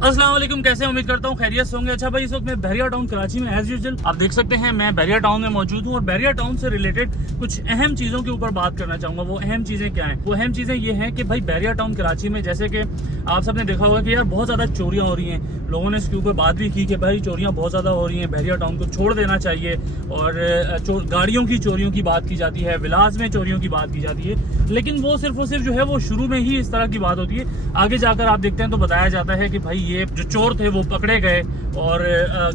अस्सलाम वालेकुम, कैसे उम्मीद करता हूँ खैरियत से होंगे। अच्छा भाई, इस वक्त मैं बहरिया टाउन कराची में एज यूजुअल आप देख सकते हैं मैं बहरिया टाउन में मौजूद हूँ और बहरिया टाउन से रिलेटेड कुछ अहम चीज़ों के ऊपर बात करना चाहूँगा। वो अहम चीज़ें क्या हैं? वो अहम चीज़ें ये हैं कि भाई बहरिया टाउन कराची में जैसे कि आप सबने देखा होगा कि यार बहुत ज़्यादा चोरियाँ हो रही हैं। लोगों ने इसके ऊपर बात भी की कि भाई चोरियाँ बहुत ज़्यादा हो रही हैं, बहरिया टाउन को छोड़ देना चाहिए। और गाड़ियों की चोरियों की बात की जाती है, विलास में चोरियों की बात की जाती है, लेकिन वो सिर्फ और सिर्फ जो है वो शुरू में ही इस तरह की बात होती है। आगे जाकर आप देखते हैं तो बताया जाता है कि भाई ये जो चोर थे वो पकड़े गए और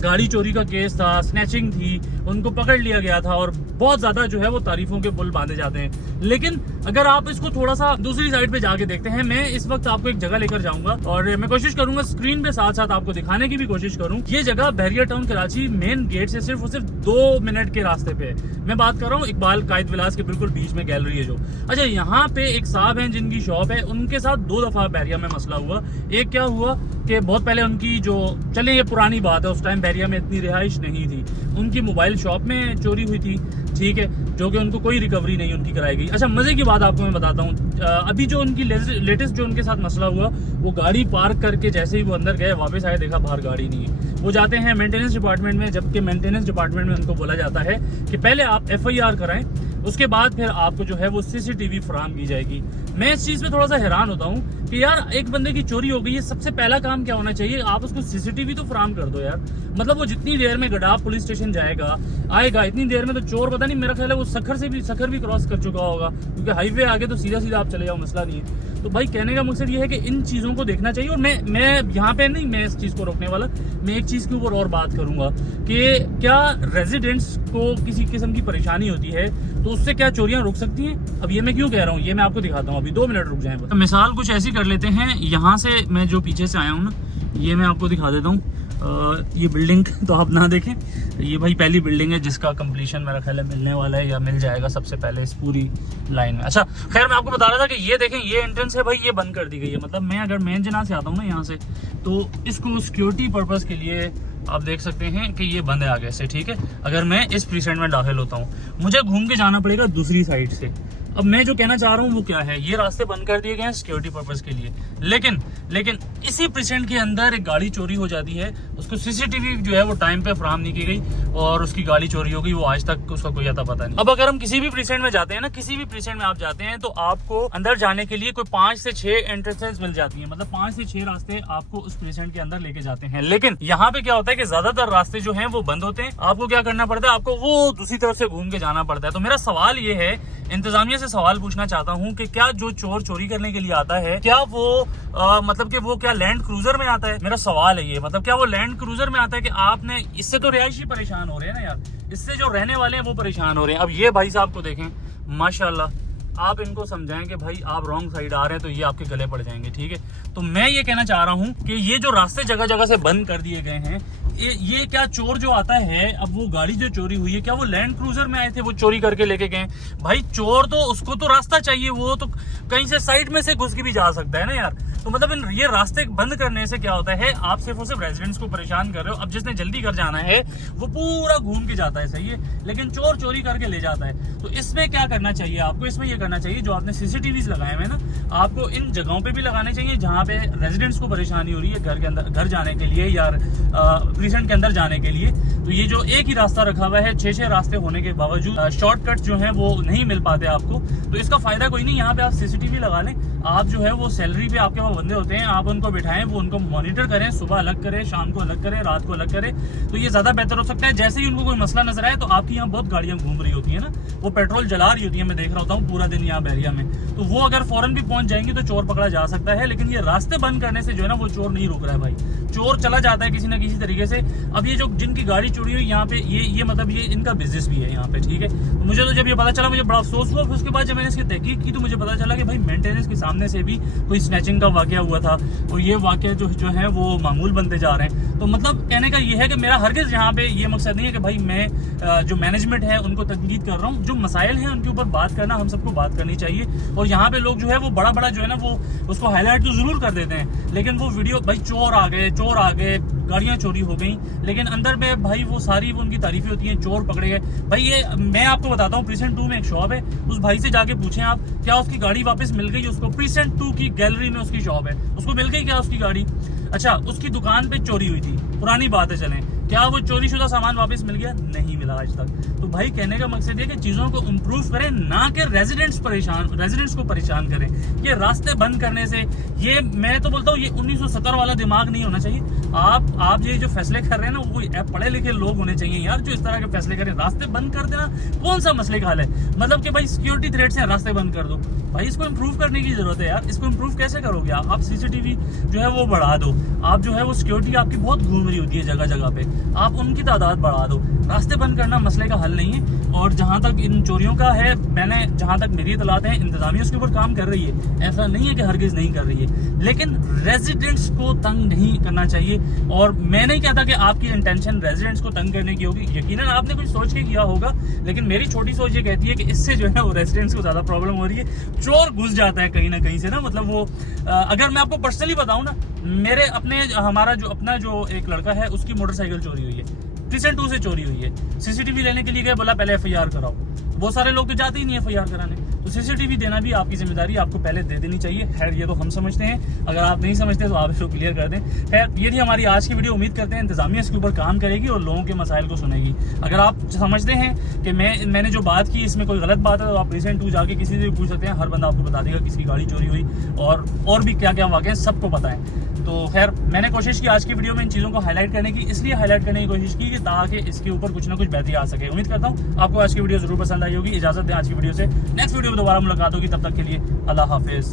गाड़ी चोरी का केस था, स्नैचिंग थी, उनको पकड़ लिया गया था और बहुत ज्यादा जो है वो तारीफों के पुल बांधे जाते हैं। लेकिन अगर आप इसको थोड़ा सा दूसरी साइड पे जाके देखते हैं, मैं इस वक्त आपको एक जगह लेकर जाऊंगा और मैं कोशिश करूंगा स्क्रीन पे साथ साथ आपको दिखाने की भी कोशिश करूं। ये जगह बहरिया टाउन कराची मेन गेट से सिर्फ और सिर्फ 2 मिनट के रास्ते पे है। मैं बात कर रहा हूँ इकबाल कायद विलास के बिल्कुल बीच में गैलरी है जो। अच्छा, यहाँ पे एक साहब हैं जिनकी शॉप है, उनके साथ 2 दफा बहरिया में मसला हुआ। एक क्या हुआ कि बहुत पहले उनकी जो चले ये पुरानी बात है, उस टाइम बहरिया में इतनी रिहाइश नहीं थी, उनकी मोबाइल शॉप में चोरी हुई थी, ठीक है, जो कि उनको कोई रिकवरी नहीं उनकी कराई गई। अच्छा, मजे की बात आपको मैं बताता हूँ, अभी जो उनकी लेटेस्ट जो उनके साथ मसला हुआ, वो गाड़ी पार्क करके जैसे ही वो अंदर गए वापस आए, देखा बाहर गाड़ी नहीं है। वो जाते हैं मेंटेनेंस डिपार्टमेंट में, जबकि मेंटेनेंस डिपार्टमेंट में उनको बोला जाता है कि पहले आप FIR कराएं, उसके बाद फिर आपको जो है वो CCTV फराहम की जाएगी। मैं इस चीज़ पे थोड़ा सा हैरान होता हूँ कि यार एक बंदे की चोरी हो गई है, सबसे पहला काम क्या होना चाहिए? आप उसको CCTV तो फराहम कर दो यार। मतलब वो जितनी देर में गडाफ पुलिस स्टेशन जाएगा आएगा, इतनी देर में तो चोर पता नहीं, मेरा ख्याल है वो सखर भी क्रॉस कर चुका होगा, क्योंकि हाईवे आगे तो सीधा सीधा आप चले जाओ, मसला नहीं है। तो भाई कहने का मकसद ये है कि इन चीज़ों को देखना चाहिए। और मैं यहाँ पे नहीं, मैं इस चीज़ को रोकने वाला, मैं एक चीज़ के ऊपर और बात करूंगा कि क्या रेजिडेंट्स को किसी किस्म की परेशानी होती है तो उससे क्या चोरियां रुक सकती हैं? अब ये मैं क्यों कह रहा हूँ, ये मैं आपको दिखाता हूँ, अभी 2 मिनट रुक जाएं। तो मिसाल कुछ ऐसी कर लेते हैं, यहाँ से मैं जो पीछे से आया हूँ ना, ये मैं आपको दिखा देता हूँ। ये बिल्डिंग तो आप ना देखें, ये भाई पहली बिल्डिंग है जिसका कंप्लीशन मेरा ख्याल है मिलने वाला है या मिल जाएगा सबसे पहले इस पूरी लाइन में। अच्छा खैर, मैं आपको बता रहा था कि ये देखें, ये एंट्रेंस है भाई, ये बंद कर दी गई है। मतलब मैं अगर मेन जना से आता हूँ ना यहाँ से, तो इसको सिक्योरिटी पर्पज के लिए आप देख सकते हैं कि ये बंद है आगे से, ठीक है। अगर मैं इस प्रीसेंट में दाखिल होता हूँ, मुझे घूम के जाना पड़ेगा दूसरी साइड से। अब मैं जो कहना चाह रहा हूँ वो क्या है, ये रास्ते बंद कर दिए गए हैं सिक्योरिटी पर्पज के लिए, लेकिन इसी प्रीसेंट के अंदर एक गाड़ी चोरी हो जाती है, उसको CCTV जो है वो टाइम पे फराहम नहीं की गई और उसकी गाड़ी चोरी हो गई, वो आज तक उसका कोई अता पता नहीं। अब अगर हम किसी भी प्रीसेंट में जाते हैं ना, किसी भी प्रीसेंट में आप जाते हैं तो आपको अंदर जाने के लिए कोई 5 से 6 एंट्रेंसेस मिल जाती है। मतलब 5 से 6 रास्ते आपको उस प्रीसेंट के अंदर लेके जाते हैं। लेकिन यहाँ पे क्या होता है कि ज्यादातर रास्ते जो है वो बंद होते हैं। आपको क्या करना पड़ता है, आपको वो दूसरी तरफ से घूम के जाना पड़ता है। तो मेरा सवाल ये है, इंतजामिया से सवाल पूछना चाहता हूँ कि क्या जो चोर चोरी करने के लिए आता है, क्या वो मतलब कि वो क्या लैंड क्रूजर में आता है? मेरा सवाल है ये, मतलब क्या वो लैंड क्रूजर में आता है कि आपने, इससे तो रिहायशी परेशान हो रहे हैं ना यार, इससे जो रहने वाले हैं वो परेशान हो रहे हैं। अब ये भाई साहब को देखें, माशाल्लाह, आप इनको समझाएं कि भाई आप रॉन्ग साइड आ रहे हैं तो ये आपके गले पड़ जाएंगे, ठीक है। तो मैं ये कहना चाह रहा हूँ कि ये जो रास्ते जगह जगह से बंद कर दिए गए हैं, ये क्या चोर जो आता है, अब वो गाड़ी जो चोरी हुई है, क्या वो लैंड क्रूजर में आए थे, वो चोरी करके लेके गए? भाई चोर तो, उसको तो रास्ता चाहिए, वो तो कहीं से साइड में से घुस के भी जा सकता है ना यार। तो मतलब ये रास्ते बंद करने से क्या होता है, आप सिर्फ और सिर्फ रेजिडेंट्स को परेशान कर रहे हो। अब जिसने जल्दी घर जाना है वो पूरा घूम के जाता है, सही है, लेकिन चोर चोरी करके ले जाता है। तो इसमें क्या करना चाहिए आपको? इसमें ये करना चाहिए, जो आपने CCTVs लगाए हुए ना, आपको इन जगहों पे भी लगाने चाहिए जहाँ पे रेजिडेंट्स को परेशानी हो रही है घर के अंदर, घर जाने के लिए या प्रीसेंट के अंदर जाने के लिए। तो ये जो एक ही रास्ता रखा हुआ है, 6 रास्ते होने के बावजूद शॉर्टकट्स जो हैं वो नहीं मिल पाते आपको, तो इसका फायदा कोई नहीं। यहाँ पे आप CCTV लगा लें, आप जो है वो सैलरी पे आपके वहाँ बंदे होते हैं, आप उनको बिठाएं, वो उनको मॉनिटर करें, सुबह अलग करें, शाम को अलग करें, रात को अलग करें, तो ये ज्यादा बेहतर हो सकता है। जैसे ही उनको कोई मसला नजर आए, तो आपकी यहाँ बहुत गाड़ियां घूम रही होती है ना, वो पेट्रोल जला रही होती है, मैं देख रहा होता हूँ पूरा दिन यहाँ बहरिया में, तो वो अगर फौरन भी पहुंच जाएंगी तो चोर पकड़ा जा सकता है। लेकिन ये रास्ते बंद करने से जो है ना वो चोर नहीं रुक रहा है भाई, चोर चला जाता है किसी ना किसी तरीके से। अब ये जो जिनकी गाड़ी चोरी हुई यहाँ पे, ये मतलब ये इनका बिजनेस भी है यहाँ पे, ठीक है। तो मुझे तो जब ये पता चला, मुझे बड़ा अफसोस हुआ। फिर उसके बाद जब मैंने इसकी तहकीक की तो मुझे पता चला कि भाई मेंटेनेंस के सामने से भी कोई स्नैचिंग का वाकया हुआ था, और ये वाकया जो है वो मामूल बनते जा रहे हैं। तो मतलब कहने का ये है कि मेरा हरगिज यहाँ पे ये मकसद नहीं है कि भाई मैं जो मैनेजमेंट है उनको तनकीद कर रहा हूँ। जो मसाइल हैं उनके ऊपर बात करना, हम सबको बात करनी चाहिए। और यहाँ पे लोग जो है वो बड़ा जो है ना वो उसको हाईलाइट तो जरूर कर देते हैं, लेकिन वो वीडियो, भाई चोर आ गए, गाड़ियां चोरी हो गई, लेकिन अंदर में भाई वो सारी वो उनकी तारीफें होती हैं, चोर पकड़े गए। भाई ये मैं आपको बताता हूँ, प्रीसेंट 2 में एक शॉप है, उस भाई से जाके पूछें आप, क्या उसकी गाड़ी वापस मिल गई उसको? प्रीसेंट 2 की गैलरी में उसकी शॉप है, उसको मिल गई क्या उसकी गाड़ी? अच्छा, उसकी दुकान पे चोरी हुई थी, पुरानी बात है, चलें, क्या वो चोरीशुदा सामान वापस मिल गया? नहीं मिला आज तक। तो भाई कहने का मकसद है कि चीजों को इम्प्रूव करें, ना कि रेजिडेंट्स को परेशान करें। ये रास्ते बंद करने से, ये मैं तो बोलता हूँ ये 1970 वाला दिमाग नहीं होना चाहिए। आप ये जो फैसले कर रहे हैं ना, वो पढ़े लिखे लोग होने चाहिए यार, जो इस तरह के फैसले करें। रास्ते बंद कर देना कौन सा मसले का हल है? मतलब कि भाई सिक्योरिटी थ्रेट्स हैं, रास्ते बंद कर दो। भाई इसको इम्प्रूव करने की जरूरत है यार। इसको इम्प्रूव कैसे करोगे आप सीसीटीवी जो है वो बढ़ा दो। आप जो है वो सिक्योरिटी आपकी बहुत घूम रही होती है जगह जगह पे, आप उनकी तादाद बढ़ा दो। रास्ते बंद करना मसले का हल नहीं है। और जहां तक इन चोरियों का है, मैंने जहां तक मेरी इतलात है, इंतजामिया उसके ऊपर काम कर रही है, ऐसा नहीं है कि हरगिज नहीं कर रही है, लेकिन रेजिडेंट्स को तंग नहीं करना चाहिए। और मैं नहीं कहता कि आपकी इंटेंशन रेजिडेंट्स को तंग करने की होगी, यकीनन आपने कुछ सोच के किया होगा, लेकिन मेरी छोटी सोच ये कहती है कि इससे जो है वो रेजिडेंट्स को ज्यादा प्रॉब्लम हो रही है। चोर घुस जाता है कहीं ना कहीं से ना, मतलब वो अगर मैं आपको पर्सनली बताऊं ना, मेरे हमारा जो एक लड़का है, उसकी मोटरसाइकिल चोरी हुई है, प्रीसेंट 2 से चोरी हुई है। सीसीटीवी लेने के लिए गए, बोला पहले एफआईआर कराओ। बहुत सारे लोग तो जाते ही नहीं एफआईआर कराने। तो सीसीटीवी देना भी आपकी जिम्मेदारी, आपको पहले दे देनी चाहिए। खैर ये तो हम समझते हैं, अगर आप नहीं समझते तो आप इसको क्लियर कर दें। खैर ये थी हमारी आज की वीडियो। उम्मीद करते हैं इंतजामिया इसके ऊपर काम करेगी और लोगों के मसाइल को सुनेगी। अगर आप समझते हैं कि मैंने जो बात की इसमें कोई गलत बात है, तो आप प्रीसेंट 2 जाके किसी से भी पूछ सकते हैं। हर बंदा आपको बता देगा किसकी गाड़ी चोरी हुई और भी क्या क्या वाक़े हैं, सबको पता है। तो खैर मैंने कोशिश की आज की वीडियो में इन चीज़ों को हाईलाइट करने की, इसलिए हाईलाइट करने की कोशिश की कि ताकि इसके ऊपर कुछ ना कुछ बेहतरी आ सके। उम्मीद करता हूँ आपको आज की वीडियो जरूर पसंद आई होगी। इजाजत दें आज की वीडियो से, नेक्स्ट वीडियो में दोबारा मुलाकात होगी। तब तक के लिए अल्लाह हाफिज।